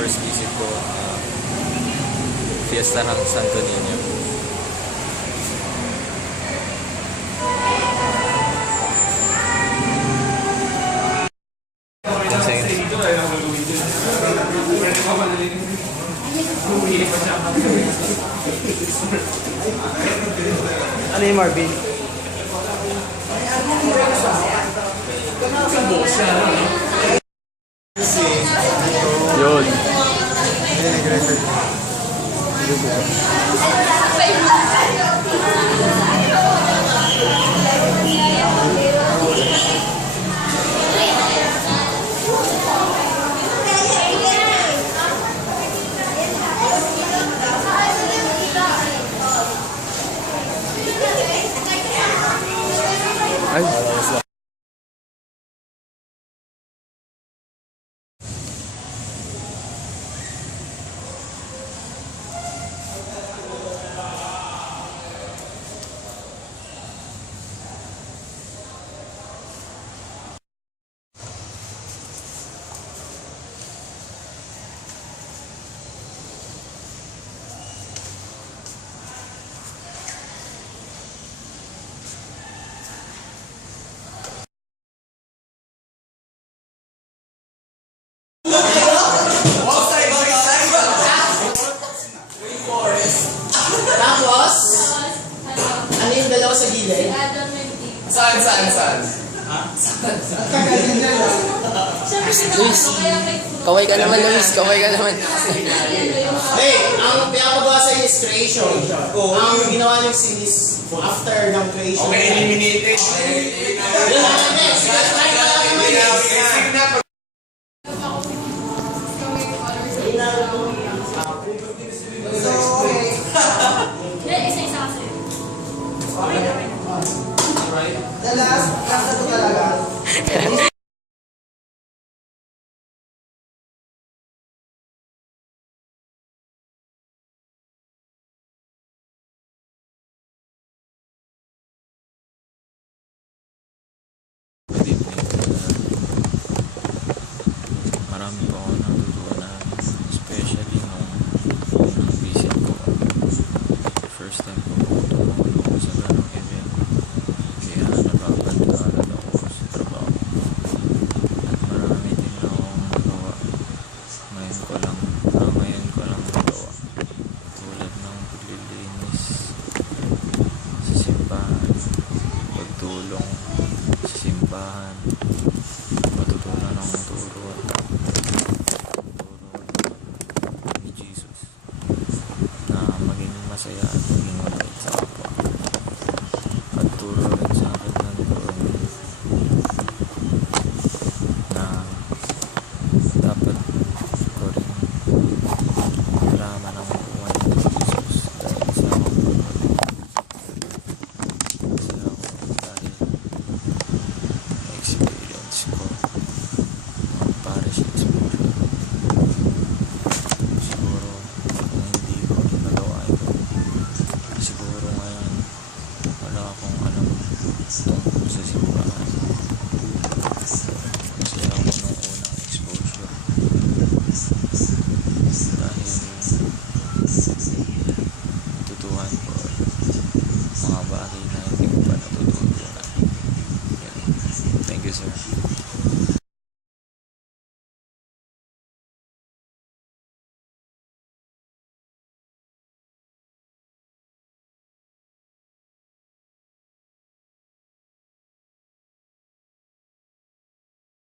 first visit ko, Fiesta ng Santo Niño. Ano yung Marvin? Yun. Ay, Tapos, ano yung dalawa sa gilid? Saan? Luis, kaway ka naman, Luis. Kaway ka naman. Hey, ang pinapagawa sa illustration, ang ginawa niyong sinis after ng creation. Okay, eliminated. Yun lang, next. Try pa lang naman. The last na to talaga. Marami po ako natutunan, especially nung visit ko. First time ko tumulong sa ganong event. Kaya napapantalan ako sa trabaho. At marami din akong nagawa. Ngayon ko lang nagawa. Tulad ng paglilinis sa simbahan, pagtulong sa simbahan, matutunan ng turo ni Jesus na maging masaya at maging mabait sa kapwa. At turo rin sa akin ng Lord na dapat ko rin malaman ang buhay ni Jesus dahil sa akong dahil na-experience ko ang parish exposure. Siguro kung hindi ko ginagawa ito, siguro ngayon wala akong alam tungkol sa simbahan.